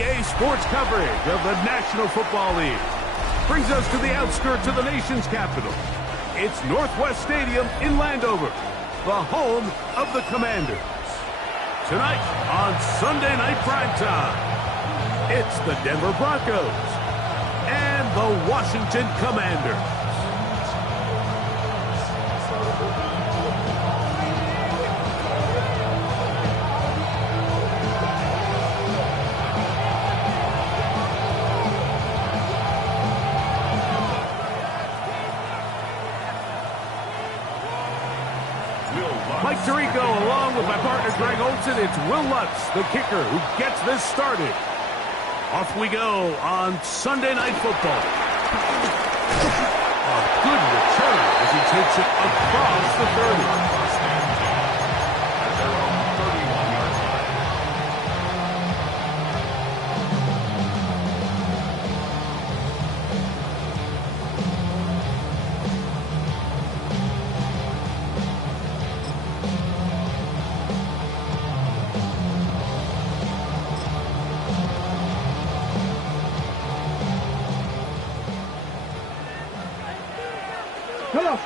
EA Sports coverage of the National Football League brings us to the outskirts of the nation's capital. It's Northwest Stadium in Landover, the home of the Commanders. Tonight on Sunday Night Primetime, it's the Denver Broncos and the Washington Commanders. Mike Tirico, along with my partner Greg Olson, it's Will Lutz, the kicker, who gets this started. Off we go on Sunday Night Football. A good return as he takes it across the 30.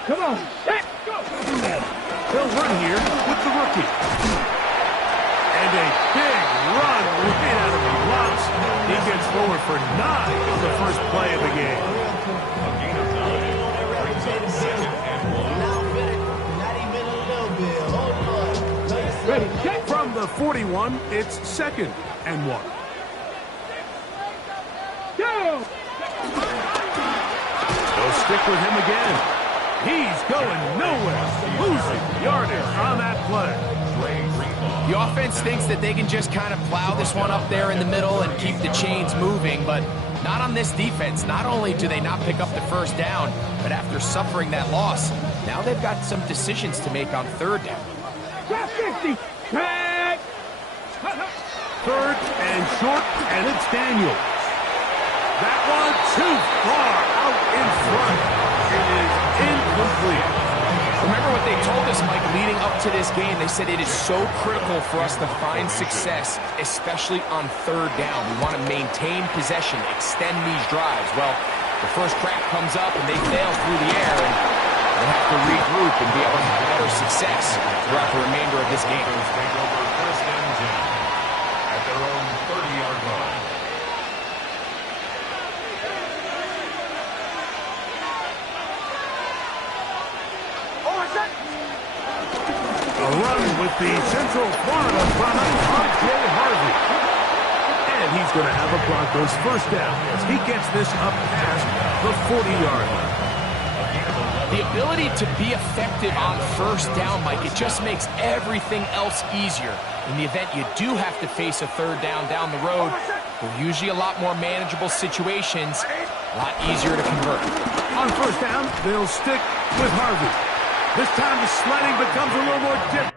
Come on. Let's go. They'll run here with the rookie. And a big run right out of the blocks. He gets forward for 9 on the first play of the game. A gain of 9. Brings up second and 1. Ready. From the 41, it's second and 1. Go. They'll stick with him again. He's going nowhere, losing yardage on that play. The offense thinks that they can just kind of plow this one up there in the middle and keep the chains moving, but not on this defense. Not only do they not pick up the first down, but after suffering that loss, now they've got some decisions to make on third down. 50. Third and short, and it's Daniels. That one too far out in front. It is incomplete. Remember what they told us, Mike, leading up to this game. They said it is so critical for us to find success, especially on third down. We want to maintain possession, extend these drives. Well, the first crack comes up and they fail through the air, and they'll have to regroup and be able to have better success throughout the remainder of this game. Take over first and 10 at their own 30-yard line. A run with the Central Florida product, R.J. Harvey. And he's going to have a Broncos first down as he gets this up past the 40-yard line. The ability to be effective on first down, Mike, it just makes everything else easier. In the event you do have to face a third down the road, they're usually a lot more manageable situations, a lot easier to convert. On first down, they'll stick with Harvey. This time the sledding becomes a little more difficult.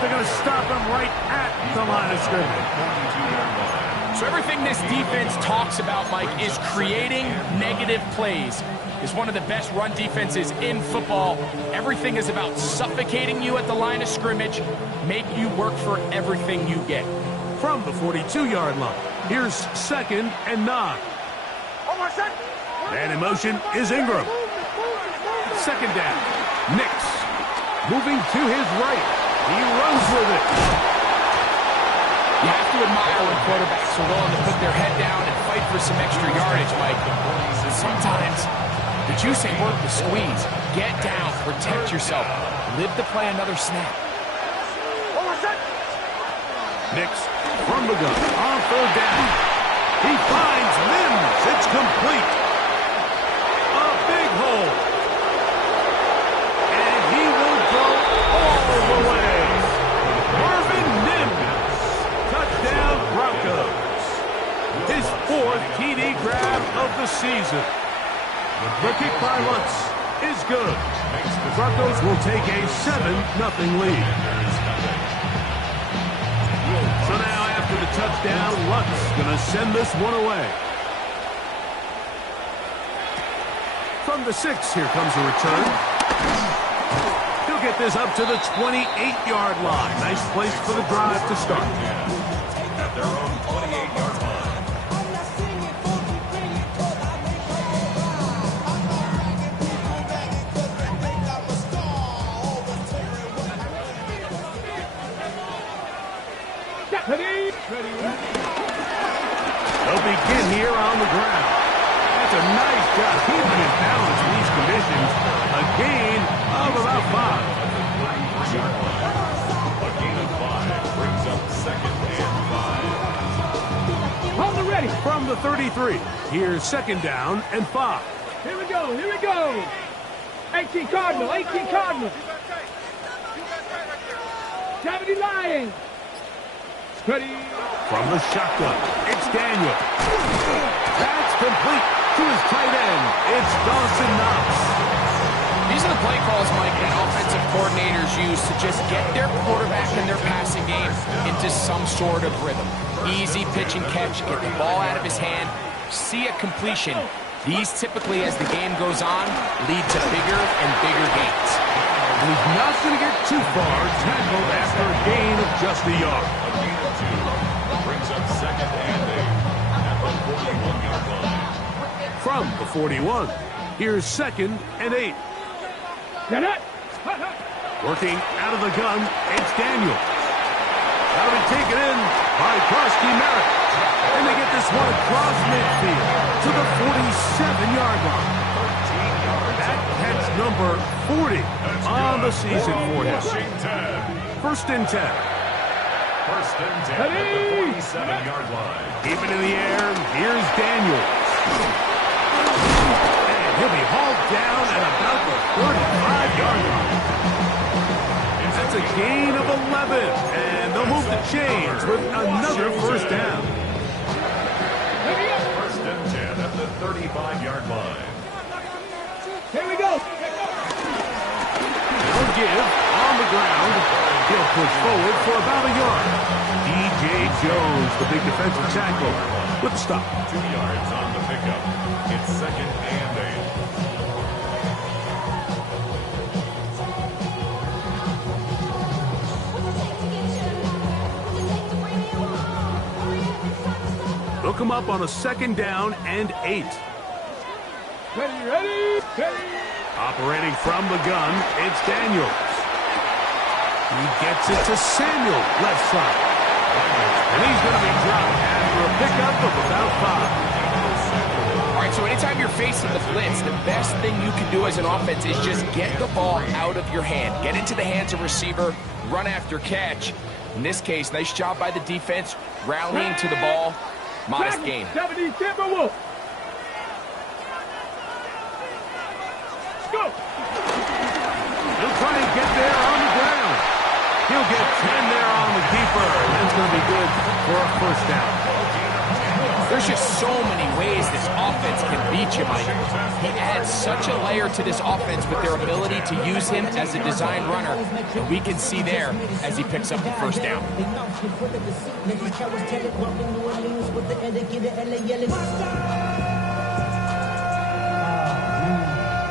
They're going to stop him right at the line of scrimmage. So everything this defense talks about, Mike, is creating negative plays. It's one of the best run defenses in football. Everything is about suffocating you at the line of scrimmage, make you work for everything you get. From the 42-yard line, here's second and 9. And in motion is Ingram. Second down, Nix moving to his right. He runs with it. You have to admire when quarterbacks are willing to put their head down and fight for some extra yardage, Mike. Sometimes the juice ain't worth the squeeze. Get down, protect yourself, live to play another snap. Nix from the gun on third down. He finds Mims. It's complete. A big hole. And he will go all the way. Marvin Mims. Touchdown Broncos. His 4th TD grab of the season. The kick by Lutz is good. The Broncos will take a 7-0 lead. So now after the touchdown, Lutz going to send this one away. From the 6, here comes a return. He'll get this up to the 28-yard line. Nice place for the drive to start. At their own 28-yard line. They'll begin here on the ground. That's a nice job keeping his balance in these conditions. A gain of about 5. A gain of 5 brings up 2nd and 5. On the ready from the 33. Here's 2nd down and 5. Here we go, here we go. 18 Cardinal, 18 Cardinal. 70 Lions. Ready. From the shotgun, it's Daniel. That's complete to his tight end. It's Dawson Knox. These are the play calls, Mike, that offensive coordinators use to just get their quarterback and their passing game into some sort of rhythm. Easy pitch and catch, get the ball out of his hand, see a completion. These typically, as the game goes on, lead to bigger and bigger gains. And he's not going to get too far, tackled after a gain of just a yard. A gain of 2 brings up 2nd and 8 at the 41-yard line. From the 41, here's 2nd and 8. Working out of the gun, it's Daniel. That'll be taken in by Krosky Merritt. And they get this one across midfield to the 47-yard line. That catch number 40 on the season for him. 1st and 10. 1st and 10 at the 47-yard line. Keeping in the air, here's Daniel. And he'll be hauled down at about the 35-yard line. That's a gain of 11, and they'll move the chains with another 1st down. 1st and 10 at the 35-yard line. Here we go. He'll give on the ground. He'll push forward for about a yard. D.J. Jones, the big defensive tackle, with the stop. 2 yards on the pickup. It's 2nd and 8. Look him up on a 2nd down and 8. Ready. Operating from the gun, it's Daniels. He gets it to Samuel, left side. And he's going to be dropped after a pickup of about 5. All right, so anytime you're facing the blitz, the best thing you can do as an offense is just get the ball out of your hand. Get into the hands of receiver, run after catch. In this case, nice job by the defense, rallying to the ball. Modest gain. 70 Timberwolves. Go. He'll try to get there on the ground. He'll get 10 there on the keeper. That's going to be good for a 1st down. There's just so many ways this offense can beat you, Mike. He adds such a layer to this offense with their ability to use him as a design runner. And we can see there as he picks up the 1st down.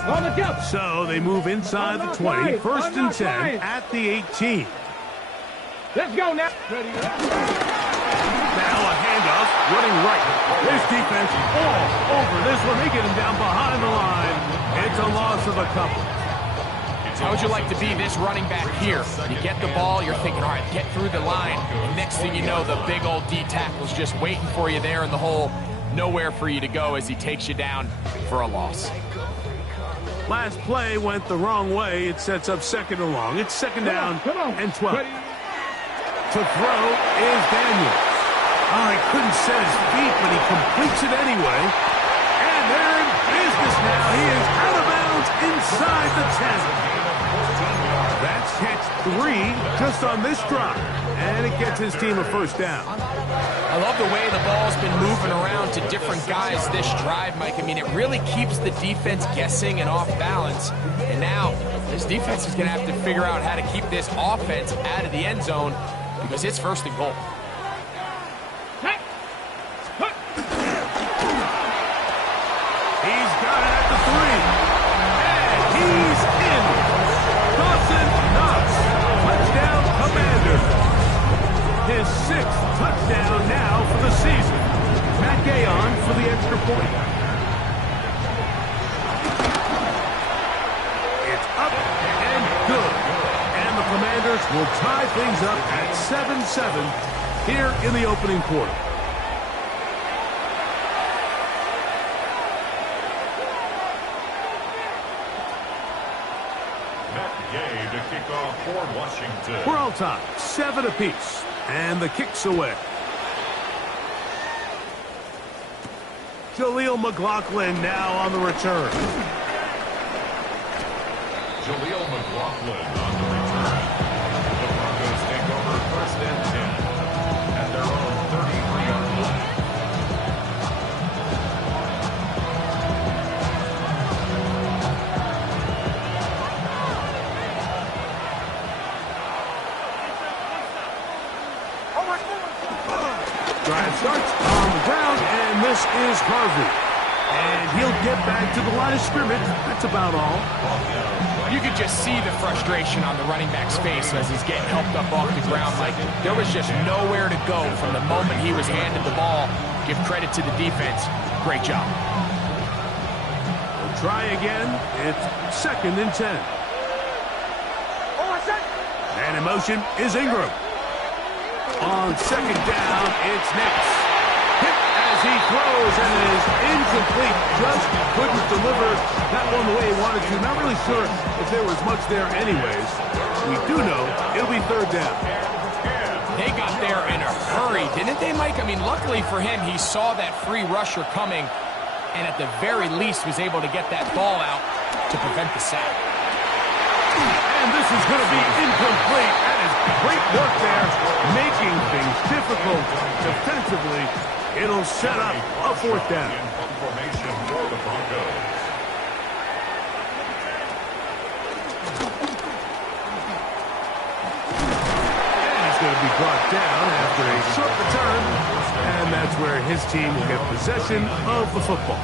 On the jump. So they move inside the 20, 1st and 10 at the 18. Let's go now. Ready. Now a handoff, running right. This defense all over this one. They get him down behind the line. It's a loss of a couple. How would you like to be this running back here? You get the ball, you're thinking, all right, get through the line. Next thing you know, the big old D tackle's just waiting for you there in the hole. Nowhere for you to go as he takes you down for a loss. Last play went the wrong way. It sets up 2nd and long. It's 2nd down and 12. To throw is Daniels. Oh, he couldn't set his feet, but he completes it anyway. And they're in business now. He is out of bounds inside the 10. That's catch 3 just on this drive. And it gets his team a first down. I love the way the ball's been moving around to different guys this drive, Mike. I mean, it really keeps the defense guessing and off balance. And now this defense is going to have to figure out how to keep this offense out of the end zone because it's first and goal. He's got it at the 3. And he's in. Dawson Knox. Touchdown, Commander. His 6th touchdown now for the season. Matt Gay on for the extra point. It's up and good. And the Commanders will tie things up at 7-7 here in the opening quarter. To kick off for Washington. We're all tied, 7 apiece, and the kick's away. Jaleel McLaughlin now on the return. Jaleel McLaughlin on the return. The Broncos take over first and 10 at their own 33-yard line. Drive starts on the ground, and this is Harvey. And he'll get back to the line of scrimmage. That's about all. You could just see the frustration on the running back's face as he's getting helped up off the ground. Like, there was just nowhere to go from the moment he was handed the ball. Give credit to the defense. Great job. We'll try again. It's 2nd and 10. And in motion is Ingram. On 2nd down, it's Nix. Hit as he throws, and it is incomplete. Just couldn't deliver that one the way he wanted to. Not really sure if there was much there anyways. We do know it'll be 3rd down. They got there in a hurry, didn't they, Mike? I mean, luckily for him, he saw that free rusher coming, and at the very least was able to get that ball out to prevent the sack. And this is going to be incomplete. That is great work there, making things difficult defensively. It'll set up a 4th down. Formation for the Broncos. And he's going to be brought down after a short return. And that's where his team will get possession of the football.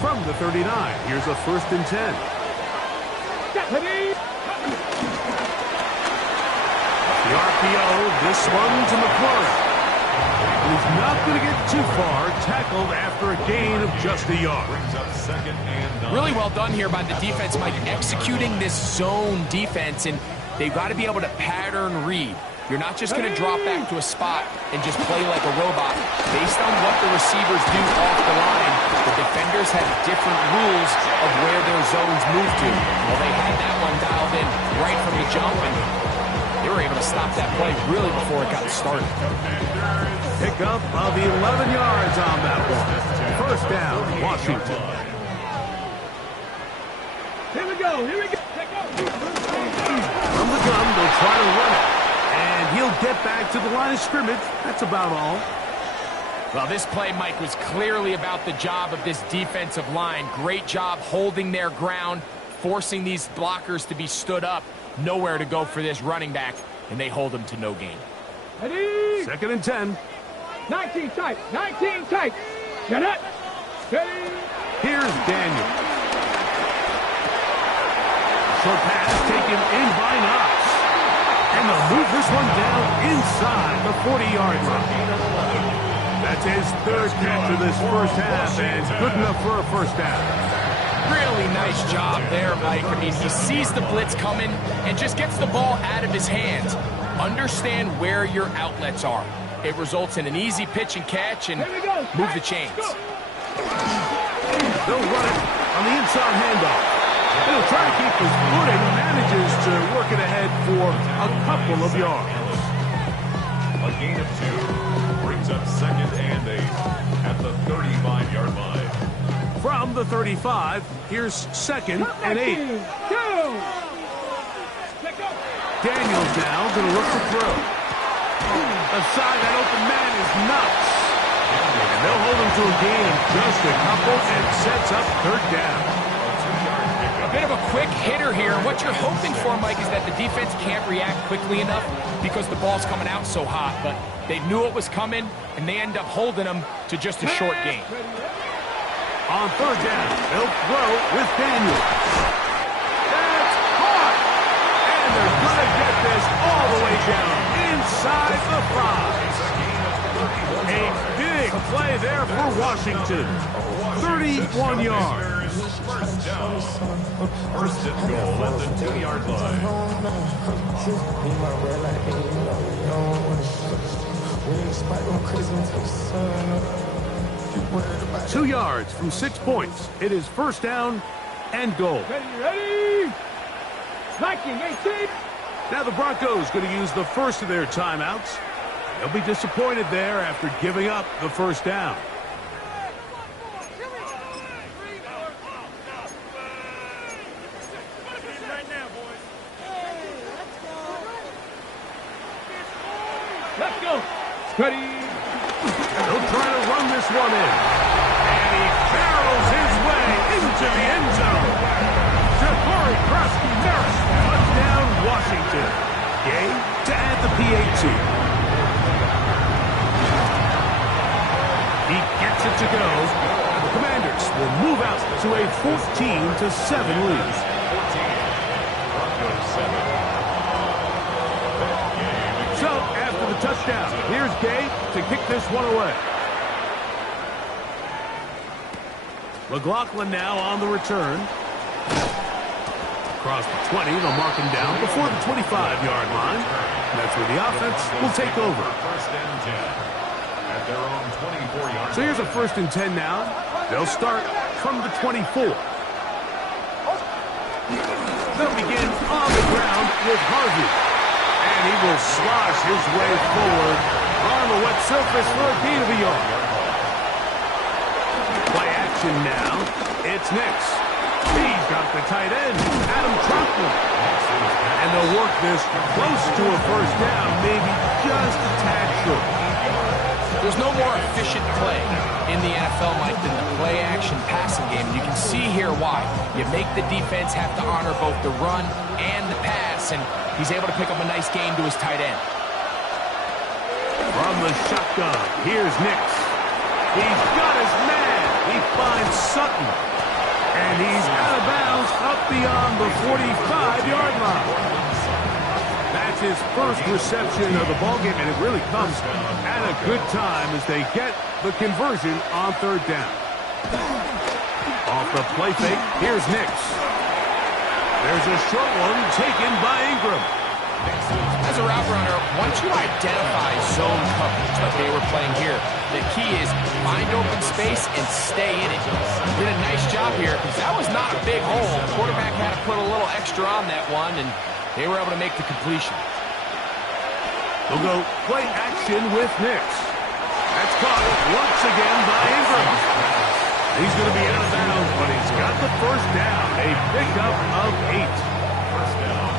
From the 39, here's a 1st and 10. The RPO, this one to McClure. He's not going to get too far, tackled after a gain of just a yard. Brings up 2nd and 9. Really well done here by the defense, Mike, executing this zone defense, and they've got to be able to pattern read. You're not just going to drop back to a spot and just play like a robot. Based on what the receivers do off the line, the defenders have different rules of where their zones move to. Well, they had that one dialed in right from the jump, and they were able to stop that play really before it got started. Pickup of 11 yards on that one. 1st down, Washington. Here we go. From the gun, they'll try to run it. And he'll get back to the line of scrimmage. That's about all. Well, this play, Mike, was clearly about the job of this defensive line. Great job holding their ground, forcing these blockers to be stood up. Nowhere to go for this running back, and they hold him to no gain. Ready? 2nd and 10. 19 tight. 19 tight. Get it. Ready? Here's Daniel. Short pass taken in by Knox. And they'll move this one down inside the 40-yard line. That's his 3rd catch of this 1st half, and good enough for a 1st down. Really nice job there, Mike. I mean, he sees the blitz coming and just gets the ball out of his hands. Understand where your outlets are. It results in an easy pitch and catch and move the chains. They'll run it on the inside handoff. He'll try to keep his footing, manages to work it ahead for a couple of yards. A gain of 2 brings up 2nd and 8 at the 35-yard line. From the 35, here's 2nd and 8. Daniels now going to look to throw. Aside that open man is nuts. And they'll hold him to a gain of just a couple and sets up 3rd down. A bit of a quick hitter here. What you're hoping for, Mike, is that the defense can't react quickly enough because the ball's coming out so hot. But they knew it was coming, and they end up holding them to just a short gain. On 3rd down, they'll throw with Daniels. That's caught! And they're going to get this all the way down inside the 5. A big play there for Washington. 31 yards. First down. First and goal at the 2-yard line. 2 yards from 6 points. It is 1st down and goal. Ready? Viking 18. Now the Broncos going to use the first of their timeouts. They'll be disappointed there after giving up the 1st down. Let's go. Ready? He'll try to run this one in. And he barrels his way into the end zone. Jabari Krosky-Merritt, touchdown Washington. Gay to add the PAT. He gets it to go. The Commanders will move out to a 14-7 lead. 14. Broncos 7. So, after the touchdown, here's Gay to kick this one away. McLaughlin now on the return. Across the 20, they'll mark him down before the 25-yard line. That's where the offense will take over. First and 10 at their own 24-yard. So here's a 1st and 10 now. They'll start from the 24. They'll begin on the ground with Harvey. And he will slosh his way forward on the wet surface for a gain of a yard. Play action now. It's Nix. He's got the tight end, Adam Troutman. And they'll work this close to a 1st down, maybe just a tad short. There's no more efficient play in the NFL, Mike, than the play-action passing game. You can see here why. You make the defense have to honor both the run and the pass, and he's able to pick up a nice gain to his tight end. From the shotgun, here's Nix. He's got his man. He finds Sutton. And he's out of bounds up beyond the 45-yard line. That's his first reception of the ballgame, and it really comes at a good time as they get the conversion on 3rd down. Off the play fake, here's Nix. There's a short one taken by Ingram. As a route runner, once you identify zone coverage like they were playing here, the key is find open space and stay in it. Did a nice job here because that was not a big hole. The quarterback had to put a little extra on that one, and they were able to make the completion. They'll go play action with Nix. That's caught once again by Ingram. He's going to be out of bounds, but he's got the 1st down. A pickup of 8.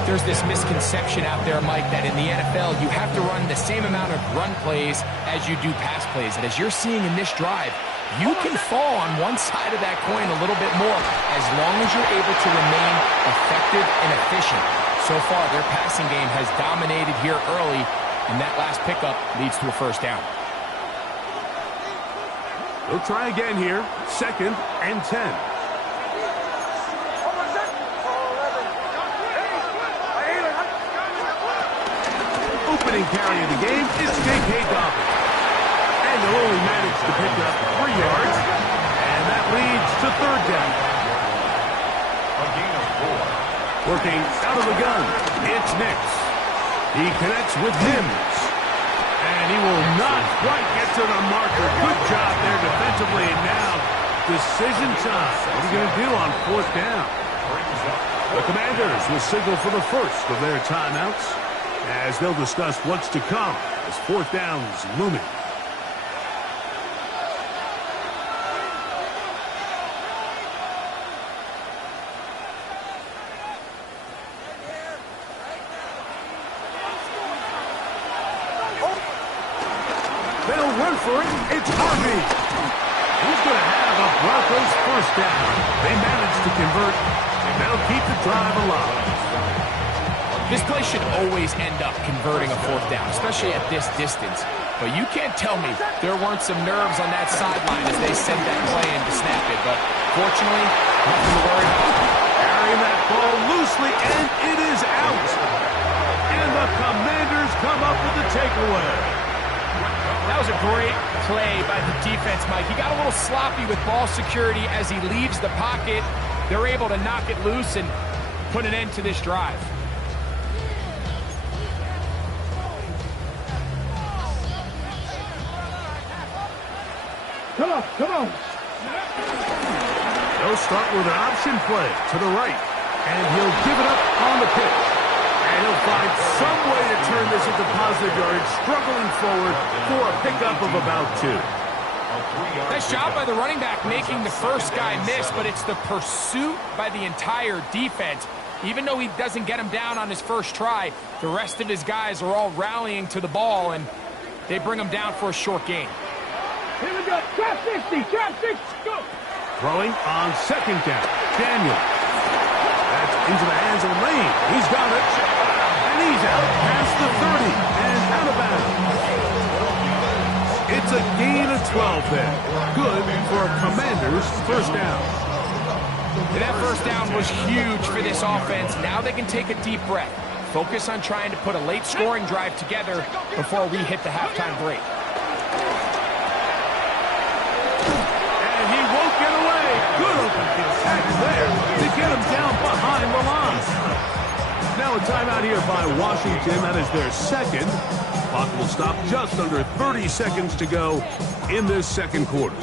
There's this misconception out there, Mike, that in the NFL, you have to run the same amount of run plays as you do pass plays. And as you're seeing in this drive, you can fall on one side of that coin a little bit more as long as you're able to remain effective and efficient. So far, their passing game has dominated here early, and that last pickup leads to a 1st down. They'll try again here. 2nd and 10. Opening carry of the game is J.K. Dobbins. And they'll only manage to pick up 3 yards. And that leads to 3rd down. Working out of the gun, it's Nix. He connects with Mims. And he will not quite get to the marker. Good job there defensively. And now, decision time. What are you going to do on fourth down? The Commanders will signal for the first of their timeouts as they'll discuss what's to come as fourth down is looming. They'll run for it. It's Harvey. He's going to have a Broncos first down. They managed to convert. They'll keep the drive alive. This play should always end up converting a fourth down, especially at this distance. But you can't tell me there weren't some nerves on that sideline as they sent that play in to snap it. But fortunately, nothing to worry about. Carrying that ball loosely, and it is out. And the Commanders come up with the takeaway. That was a great play by the defense, Mike. He got a little sloppy with ball security as he leaves the pocket. They're able to knock it loose and put an end to this drive. Come on, come on. They'll start with an option play to the right. And he'll give it up on the pitch. And he'll find some way to turn this into positive yardage, struggling forward for a pickup of about 2. Nice job by the running back making the first guy miss, but it's the pursuit by the entire defense. Even though he doesn't get him down on his first try, the rest of his guys are all rallying to the ball, and they bring him down for a short gain. Here we go. Trap 60. Trap 60. Go. Throwing on second down. Daniel. That's into the hands of Lane. He's got it. And he's out past the 30 and out of bounds. It's a gain of 12 there. Good for a Commanders first down. And that first down was huge for this offense. Now they can take a deep breath. Focus on trying to put a late scoring drive together before we hit the halftime break. And he won't get away. Good open catch there to get him down behind the line. Now a timeout here by Washington. That is their second. Clock will stop just under 30 seconds to go in this second quarter.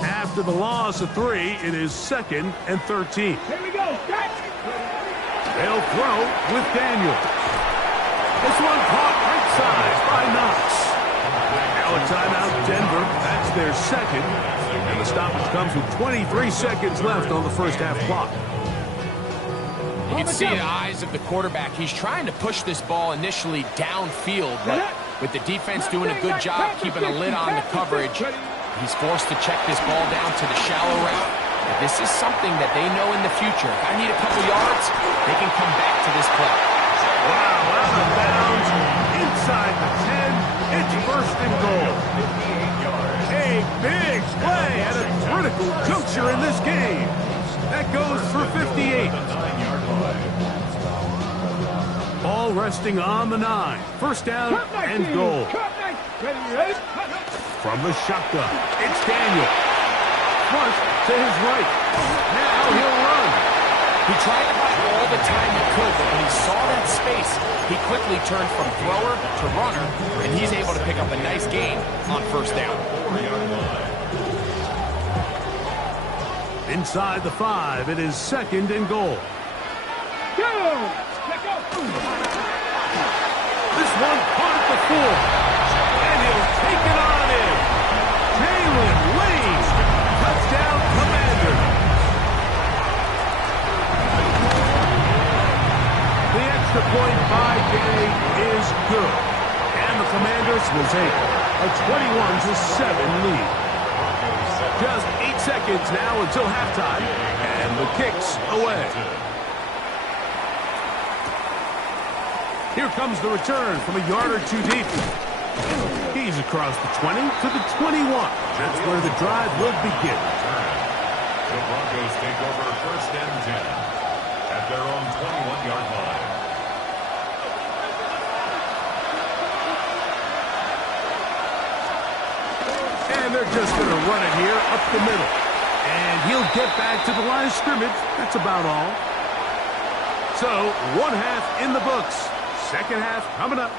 After the loss of 3, it is 2nd and 13. Here we go. Catch. They'll throw with Daniel. This one caught right side by Knox. Now a timeout, Denver. That's their second. And the stoppage comes with 23 seconds left on the first half clock. You can see the eyes of the quarterback. He's trying to push this ball initially downfield, but with the defense doing a good job keeping a lid on the coverage, he's forced to check this ball down to the shallow route. But this is something that they know in the future. If I need a couple yards, they can come back to this play. Wow, out of bounds, inside the 10. It's first and goal. A big play at a critical juncture in this game. That goes for 58. Ball resting on the 9. First down and goal. Ready? From the shotgun, it's Daniel. Flush to his right. Now he'll run. He tried to buy all the time he could, but when he saw that space, he quickly turned from thrower to runner, and he's able to pick up a nice gain on first down. Inside the 5, it is 2nd and goal. Go. Let go. This one caught at the 4. And he'll take it on in. Jalen Lane. Touchdown, Commander. The extra point by Gay is good. And the Commanders will take a 21-7 lead. Just 8 seconds now until halftime. And the kick's away. Here comes the return from a yard or 2 deep. He's across the 20 to the 21. That's where the drive will begin. The Broncos take over first and 10 at their own 21-yard line. And they're just going to run it here up the middle. And he'll get back to the line of scrimmage. That's about all. So, one half in the books. Second half coming up.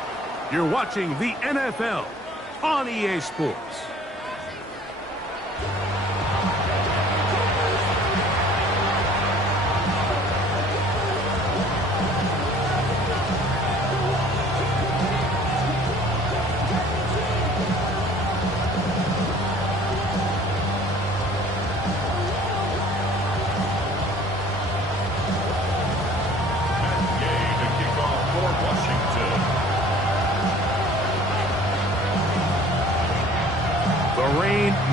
You're watching the NFL on EA Sports.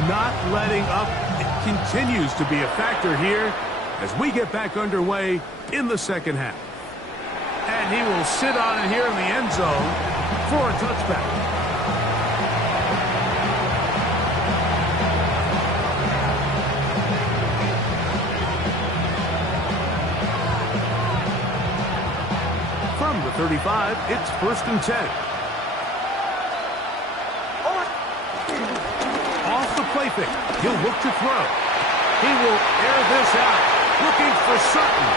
Not letting up. It continues to be a factor here as we get back underway in the second half. And he will sit on it here in the end zone for a touchback. From the 35, it's 1st and 10. Play fake. He'll look to throw. He will air this out. Looking for Sutton.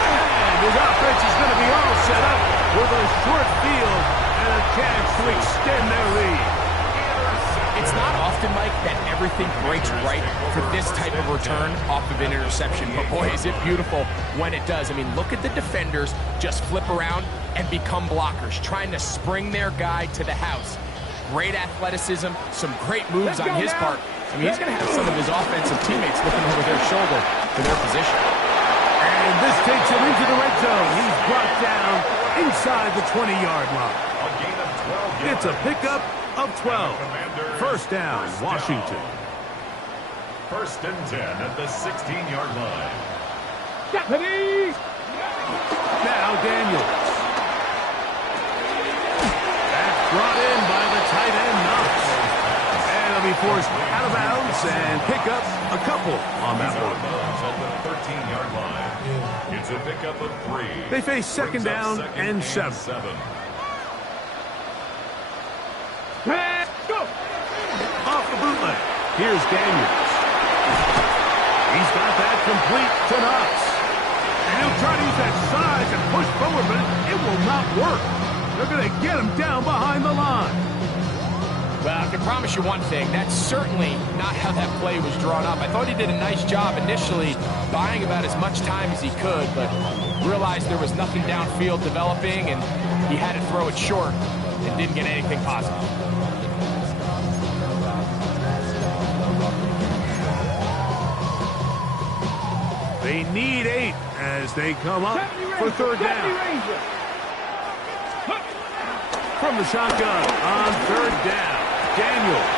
And his offense is going to be all set up with a short field and a chance to extend their lead. It's not often, Mike, that everything breaks right for this type of return off of an interception. But, boy, is it beautiful when it does. I mean, look at the defenders just flip around and become blockers, trying to spring their guy to the house. Great athleticism, some great moves on his part. I mean, he's going to have some of his offensive teammates looking over their shoulder for their position. And this takes him into the red zone. He's brought down inside the 20-yard line. It's a pickup of 12. First down, Washington. 1st and 10 at the 16-yard line. Deputy! Now Daniels. Brought in by the tight end, Knox. And he'll be forced out of bounds and pick up a couple on that one. At the 13-yard line. It's a pickup of 3. They face second down and 7. Go! Off the bootleg. Here's Daniels. He's got that complete to Knox. And he'll try to use that size and push forward, but it will not work. They're going to get him down behind the line. Well, I can promise you one thing. That's certainly not how that play was drawn up. I thought he did a nice job initially buying about as much time as he could, but realized there was nothing downfield developing, and he had to throw it short and didn't get anything positive. They need 8 as they come up for third down. From the shotgun on third down. Daniels.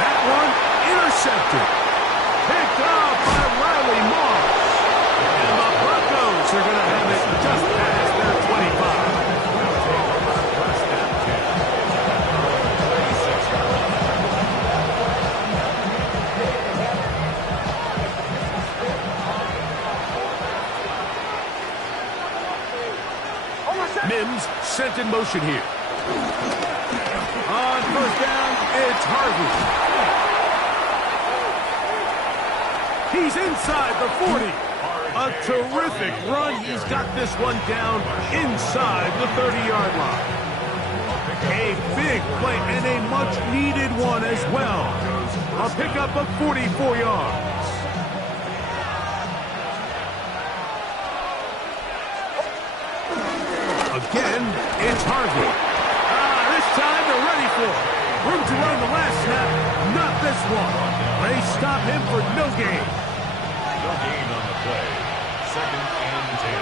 That one intercepted. Picked up by Riley Moss. And the Broncos are going to have it just past their 25. Mims sent in motion here. On first down, it's Harvey. He's inside the 40. A terrific run. He's got this one down inside the 30-yard line. A big play and a much-needed one as well. A pickup of 44 yards. Again, it's Harvey. This time they're ready for it. Room to run the last snap, not this one. They stop him for no gain. No gain on the play. 2nd and 10.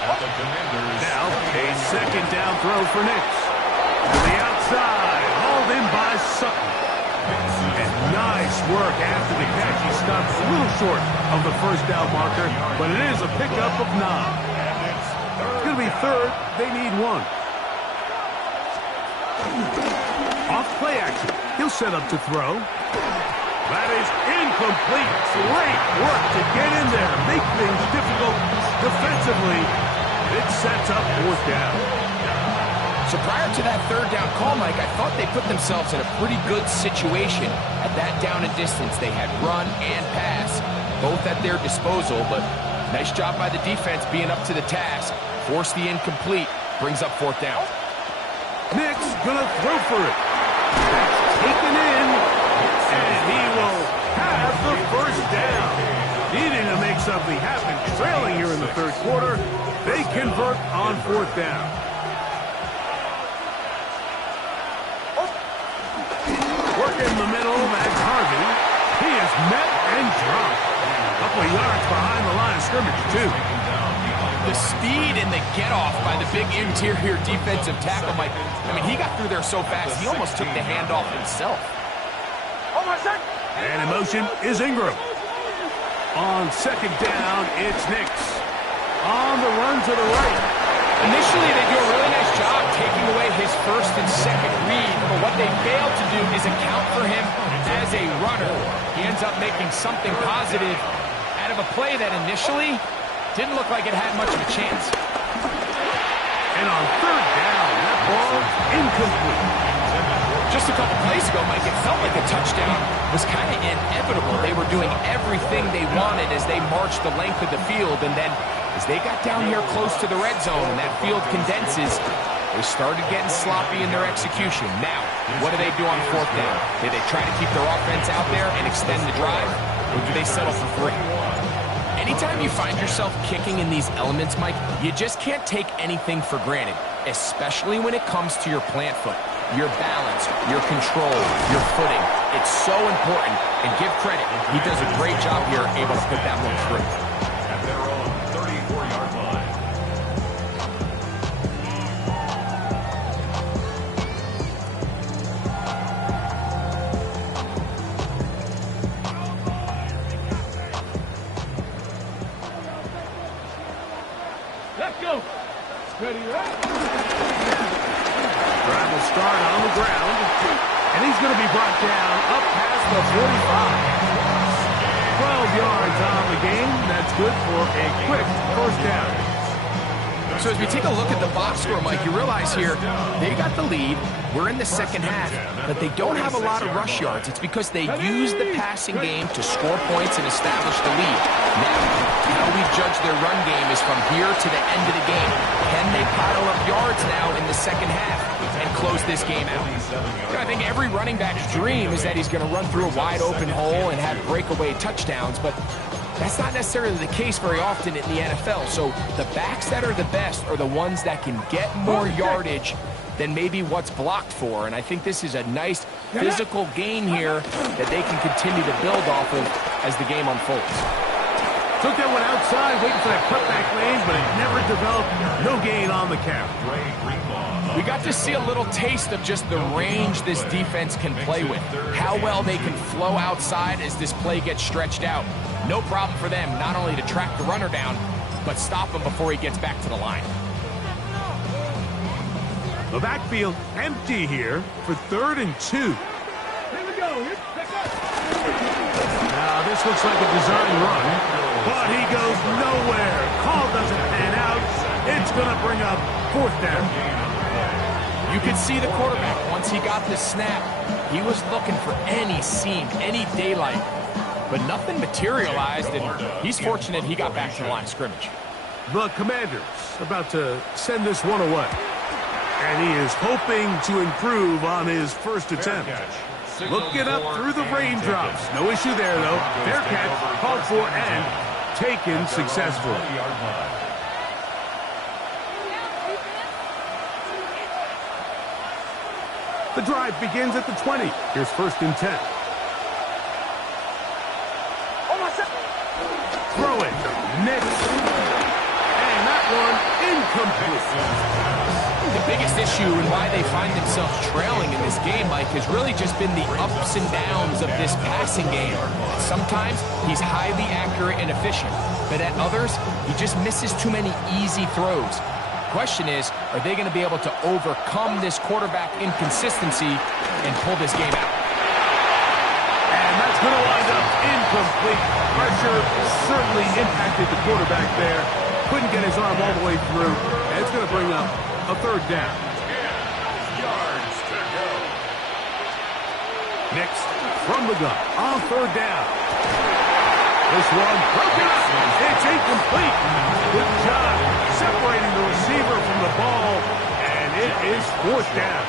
At the Commanders. Now, a second down throw for Nix. To the outside, hauled in by Sutton. And nice work after the catch. He stops a little short of the first down marker, but it is a pickup of 9. It's going to be third. They need 1. Off play action. He'll set up to throw. That is incomplete. Great work to get in there. Make things difficult defensively. It sets up 4th down. So prior to that third down call, Mike, I thought they put themselves in a pretty good situation at that down and distance. They had run and pass, both at their disposal, but nice job by the defense being up to the task. Force the incomplete, brings up fourth down. Nick's gonna throw for it. That's taken in, and he will have the first down. Needing to make something happen, trailing here in the third quarter. They convert on fourth down. Working the middle, that's Harvey. He is met and dropped. A couple of yards behind the line of scrimmage, too. The speed and the get-off by the big interior defensive tackle, Mike. I mean, he got through there so fast, he almost took the handoff himself. And in motion is Ingram. On second down, it's Nix. On the run to the right. Initially, they do a really nice job taking away his first and second read, but what they fail to do is account for him as a runner. He ends up making something positive out of a play that initially didn't look like it had much of a chance. And on third down, that ball incomplete. Just a couple plays ago, Mike, it felt like a touchdown was kind of inevitable. They were doing everything they wanted as they marched the length of the field, and then as they got down here close to the red zone and that field condenses, they started getting sloppy in their execution. Now, what do they do on fourth down? Do they try to keep their offense out there and extend the drive, or do they settle for three? Anytime you find yourself kicking in these elements, Mike, you just can't take anything for granted, especially when it comes to your plant foot, your balance, your control, your footing. It's so important, and give credit. He does a great job here, able to put that one through. At their own 34-yard line. Let's go. Ready, right? Drive will start on the ground, and he's going to be brought down up past the 45. 12 yards on the game. That's good for a quick first down. So as we take a look at the box score, Mike, you realize here they got the lead. We're in the second half, but they don't have a lot of rush yards. It's because they use the passing game to score points and establish the lead. Now, how we judge their run game is from here to the end of the game. Can they pile up yards now in the second half and close this game out? You know, I think every running back's dream is that he's going to run through a wide open hole and have breakaway touchdowns, but that's not necessarily the case very often in the NFL. So the backs that are the best are the ones that can get more yardage than maybe what's blocked for. And I think this is a nice physical gain here that they can continue to build off of as the game unfolds. Took that one outside, waiting for that cutback lane, but it never developed. No gain on the count. We got to see a little taste of just the range this defense can play with. How well they can flow outside as this play gets stretched out. No problem for them not only to track the runner down, but stop him before he gets back to the line. The backfield empty here for 3rd and 2. Here we go. Now this looks like a design run, but he goes nowhere. Call doesn't pan out. It's going to bring up 4th down. You could see the quarterback, once he got the snap, he was looking for any seam, any daylight, but nothing materialized, and he's fortunate he got back to the line of scrimmage. The Commanders about to send this one away, and he is hoping to improve on his first attempt. Looking up through the raindrops. No issue there, though. Fair catch, called for, and taken successfully. The drive begins at the 20. Here's 1st and 10. Throw it. Next. And that one incomplete. The biggest issue and why they find themselves trailing in this game, Mike, has really just been the ups and downs of this passing game. Sometimes he's highly accurate and efficient, but at others, he just misses too many easy throws. Question is, are they going to be able to overcome this quarterback inconsistency and pull this game out? And that's going to wind up incomplete. Pressure certainly impacted the quarterback there. Couldn't get his arm all the way through. And it's going to bring up a 3rd down. Next, from the gun, on third down. This one broken up. It's incomplete. Good job separating the receiver from the ball, and it is fourth down.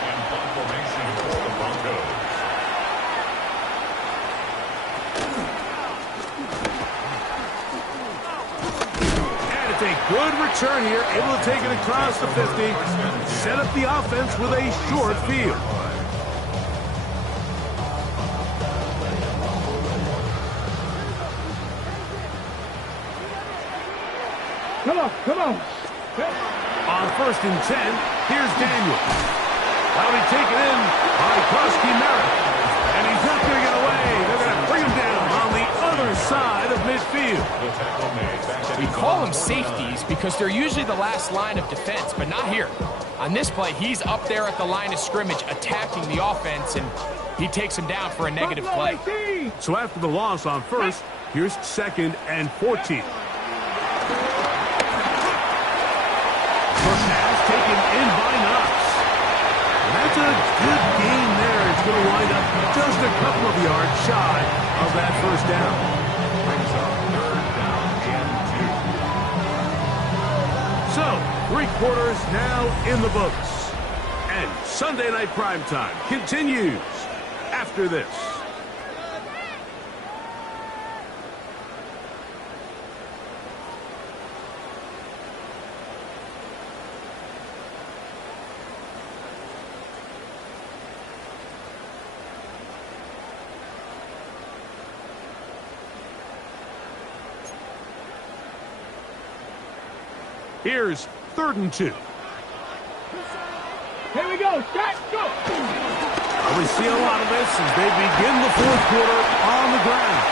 And it's a good return here, able to take it across the 50, set up the offense with a short field. Come on. On first and 10, here's Daniel. That'll be taken in by Merritt. And he's not going to get away. They're going to bring him down on the other side of midfield. We call them safeties because they're usually the last line of defense, but not here. On this play, he's up there at the line of scrimmage attacking the offense, and he takes him down for a negative play. So after the loss on first, here's second and 14. First pass taken in by Knox. And that's a good gain there. It's going to wind up just a couple of yards shy of that first down. Brings up third down and 2. So, 3 quarters now in the books. And Sunday Night Primetime continues after this. Here's third and 2. Here we go. Start, go. We see a lot of this as they begin the fourth quarter on the ground.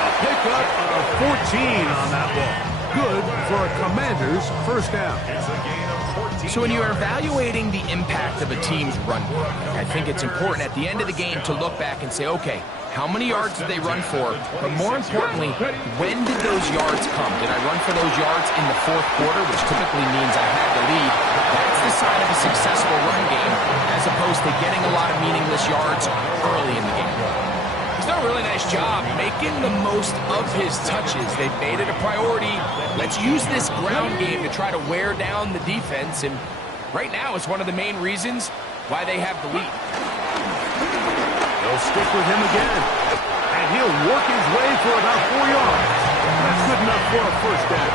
A pickup of 14 on that ball. Good for a Commander's first down. It's a gain of 14. So when you're evaluating the impact of a team's run work, I think it's important at the end of the game to look back and say, okay, how many yards did they run for? But more importantly, when did those yards come? Did I run for those yards in the fourth quarter, which typically means I had the lead? That's the sign of a successful run game, as opposed to getting a lot of meaningless yards early in the game. He's done a really nice job making the most of his touches. They've made it a priority. Let's use this ground game to try to wear down the defense, and right now it's one of the main reasons why they have the lead. They'll stick with him again, and he'll work his way for about 4 yards. That's good enough for a first down.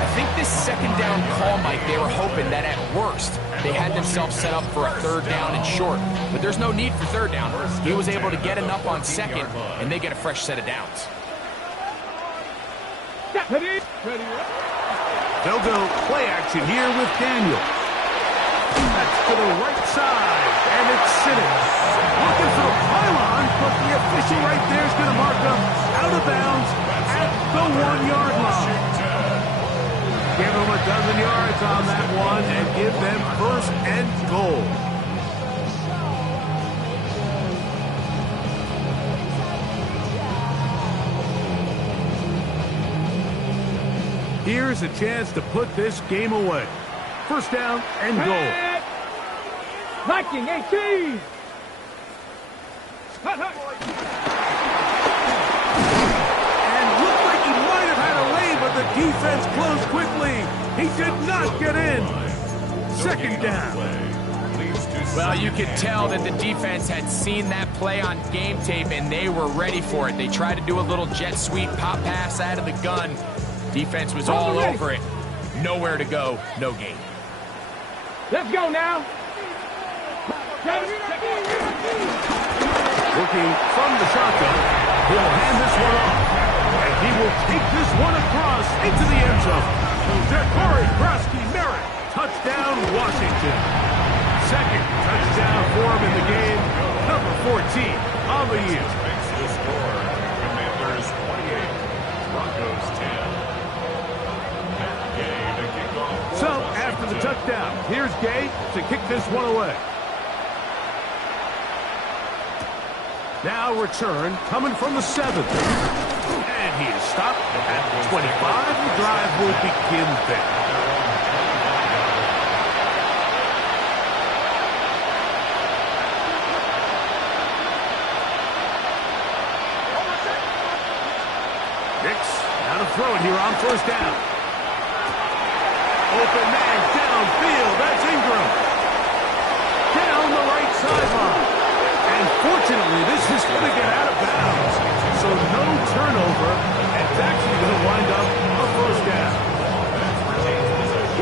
I think this second down call, Mike, they were hoping that at worst they had themselves set up for a third down and short. But there's no need for third down. He was able to get enough on second, and they get a fresh set of downs. They'll go play action here with Daniel. That's to the right side, and it's Simmons. Looking for the pylon, but the official right there is going to mark him out of bounds at the 1-yard line. Give them a dozen yards on that one and give them first and goal. Here's a chance to put this game away. First down and goal. Viking 18. And looked like he might have had a lead, but the defense closed quickly. He did not get in. Second down. Well, you could tell that the defense had seen that play on game tape, and they were ready for it. They tried to do a little jet sweep pop pass out of the gun. Defense was all over it. Nowhere to go, no gain. Let's go now. Working from the shotgun, he'll hand this one off, and he will take this one across into the end zone. Merritt, touchdown Washington. Second touchdown for him in the game, number 14 on the year. Makes the score. Commanders 28, Broncos 10. Gay to kick off. So after the touchdown, here's Gay to kick this one away. Now return coming from the 7th. And he is stopped at the 25. The drive will begin there. Hicks, now to throw it here on first down. Open man downfield. That's Ingram. Down the right sideline. And fortunately, this is going to get out of bounds. So no turnover. And it's actually going to wind up a first down.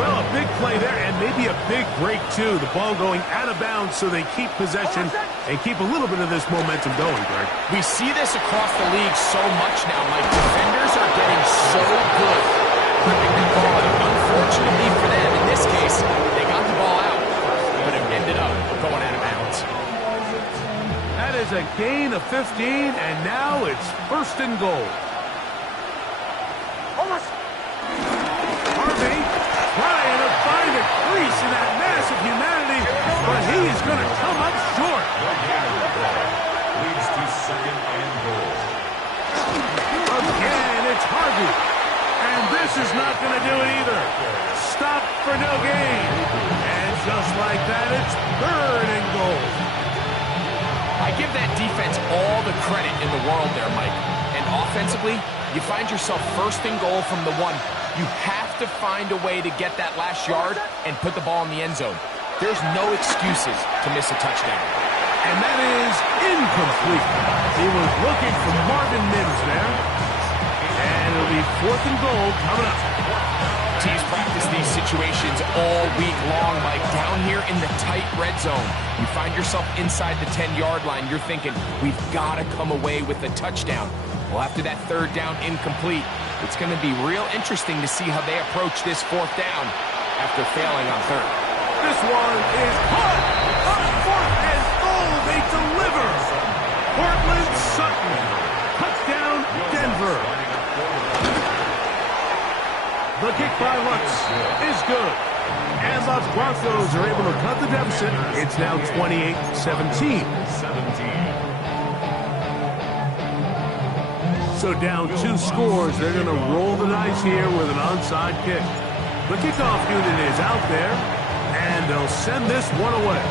Well, a big play there and maybe a big break, too. The ball going out of bounds so they keep possession and keep a little bit of this momentum going, Greg. We see this across the league so much now, Mike. Defenders are getting so good clipping the ball out. Unfortunately for them, in this case, they got the ball out, but it ended up going out of bounds. That is a gain of 15, and now it's first and goal. Harvey trying to find a crease in that mass of humanity, but he is going to come up short. Leads to second and goal. Again, it's Harvey. And this is not going to do it either. Stop for no gain. And just like that, it's third and goal. I give that defense all the credit in the world there, Mike. And offensively, you find yourself first and goal from the 1. You have to find a way to get that last yard and put the ball in the end zone. There's no excuses to miss a touchdown. And that is incomplete. He was looking for Marvin Mims there. And it'll be fourth and goal coming up. Teams practice these situations all week long, Mike. Down here in the tight red zone, you find yourself inside the 10-yard line. You're thinking, we've got to come away with a touchdown. Well, after that third down incomplete, it's going to be real interesting to see how they approach this fourth down after failing on third. This one is caught. On fourth and goal, they deliver. Portland Sutton. Touchdown, Denver. The kick by Lutz is good. And the Broncos are able to cut the deficit. It's now 28-17. So down 2 scores, they're going to roll the dice here with an onside kick. The kickoff unit is out there, and they'll send this one away.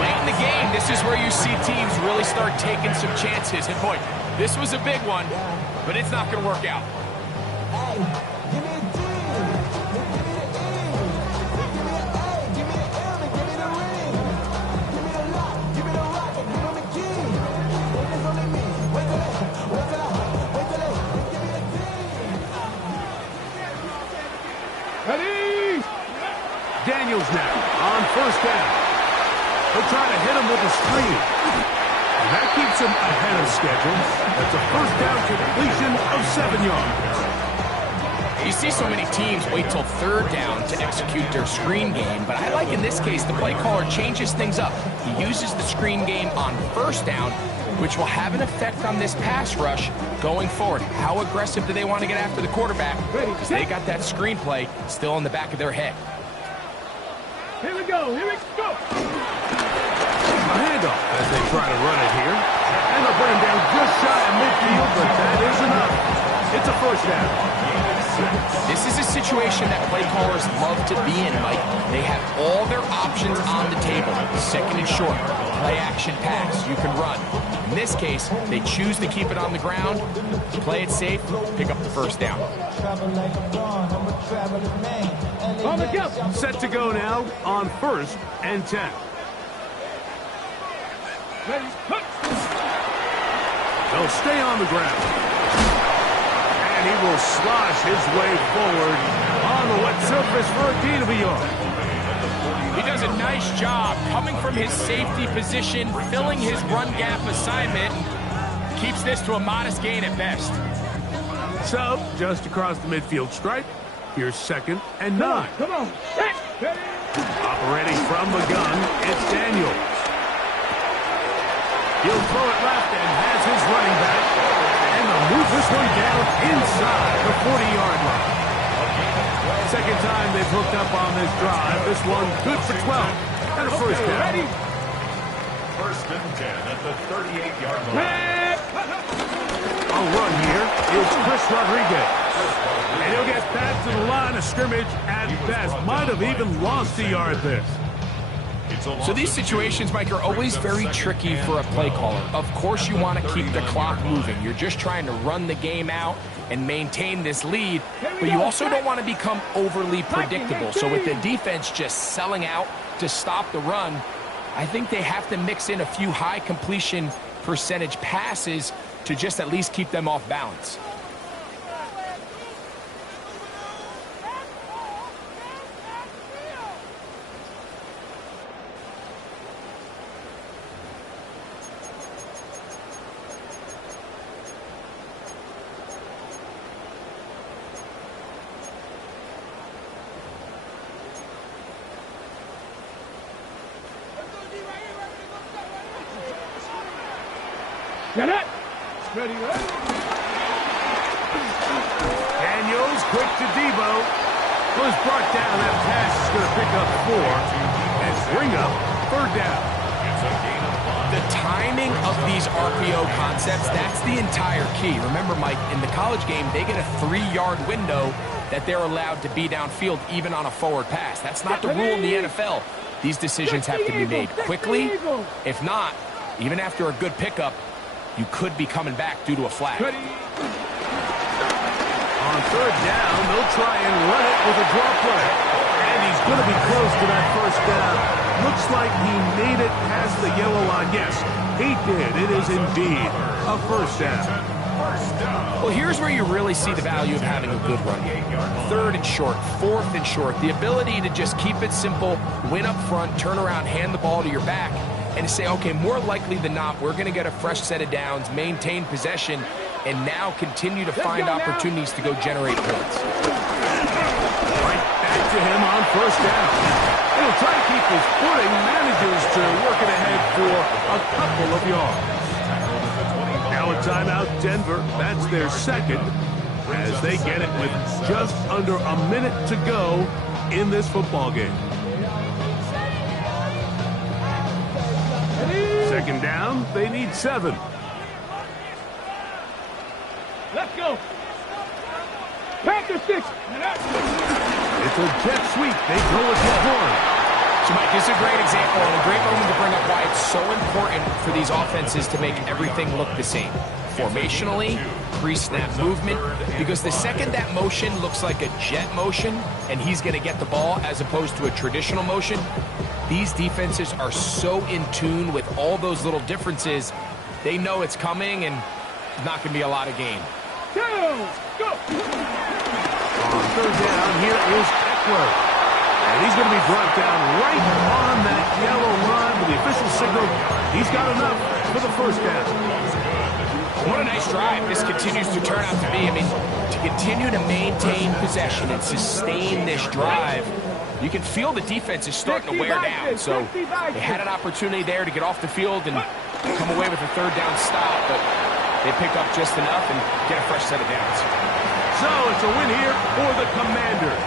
Late in the game, this is where you see teams really start taking some chances. And boy, this was a big one, but it's not going to work out. Ready? Daniels now on first down. He'll try to hit him with a screen. And that keeps him ahead of schedule. That's a first down completion of 7 yards. You see so many teams wait till third down to execute their screen game, but I like in this case the play caller changes things up. He uses the screen game on first down, which will have an effect on this pass rush going forward. How aggressive do they want to get after the quarterback? Because they got that screen play still in the back of their head. Here we go. Here we go. A handoff as they try to run it here. And they'll put him down just shy of midfield, but that is enough. It's a first down. This is a situation that play callers love to be in, Mike. They have all their options on the table. Second and short, play action pass, you can run. In this case, they choose to keep it on the ground, play it safe, pick up the first down. On the go. Set to go now on first and 10. Ready? Hook. They'll stay on the ground. And he will slosh his way forward on the wet surface for a gain of a yard. He does a nice job coming from his safety position, filling his run gap assignment, keeps this to a modest gain at best. So, just across the midfield stripe, here's second and 9. Come on. Ready? Operating from the gun, it's Daniels. He'll throw it left and has his running back. And they'll move this one down inside the 40-yard line. Second time they've hooked up on this drive. This one good for 12. And a first down. Ready? First and 10 at the 38-yard line. A run here is Chris Rodriguez. And he'll get back to the line of scrimmage at best. Might have even lost a yard there. So these situations, Mike, are always very tricky for a play caller. Of course you want to keep the clock moving. You're just trying to run the game out and maintain this lead, but you also don't want to become overly predictable. So with the defense just selling out to stop the run, I think they have to mix in a few high completion percentage passes to just at least keep them off balance. Get it. Ready, ready. Daniels quick to Debo. Was brought down. That pass is going to pick up 4 and bring up 3rd down. The timing of these RPO concepts, that's the entire key. Remember, Mike, in the college game, they get a 3-yard window that they're allowed to be downfield even on a forward pass. That's not the rule in the NFL. These decisions have to be made quickly. If not, even after a good pickup, you could be coming back due to a flag. On 3rd down, they'll try and run it with a draw play. And he's going to be close to that 1st down. Looks like he made it past the yellow line. Yes, he did. It is indeed a 1st down. Well, here's where you really see the value of having a good run game. 3rd and short, 4th and short. The ability to just keep it simple, win up front, turn around, hand the ball to your back, and to say, okay, more likely than not, we're going to get a fresh set of downs, maintain possession, and now continue to find opportunities to go generate points. Right back to him on 1st down. He'll try to keep his footing, manages to work it ahead for a couple of yards. Now a timeout, Denver. That's their 2nd, as they get it with just under a minute to go in this football game. 2nd down, they need 7. Let's go. Panther 6. It's a jet sweep. They go with the horn. So, Mike, this is a great example and a great moment to bring up why it's so important for these offenses to make everything look the same. Formationally, pre-snap movement, because the second that motion looks like a jet motion and he's going to get the ball as opposed to a traditional motion, these defenses are so in tune with all those little differences, they know it's coming and it's not going to be a lot of gain. 2, go! On 3rd down, here is Eckler. And he's going to be brought down right on that yellow line with the official signal. He's got enough for the 1st down. What a nice drive this continues to turn out to be. I mean, to continue to maintain possession and sustain this drive, you can feel the defense is starting to wear down. So they had an opportunity there to get off the field and come away with a 3rd down stop, but they pick up just enough and get a fresh set of downs. So it's a win here for the Commanders.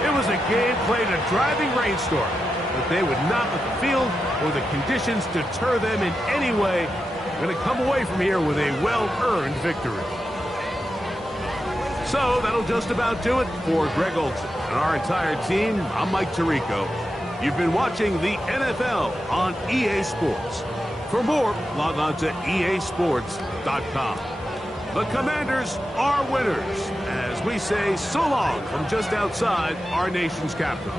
It was a game played in a driving rainstorm, but they would not let the field or the conditions deter them in any way. Going to come away from here with a well-earned victory. So that'll just about do it for Greg Olson and our entire team. I'm Mike Tirico. You've been watching the NFL on EA Sports. For more, log on to easports.com. The Commanders are winners, as we say so long from just outside our nation's capital.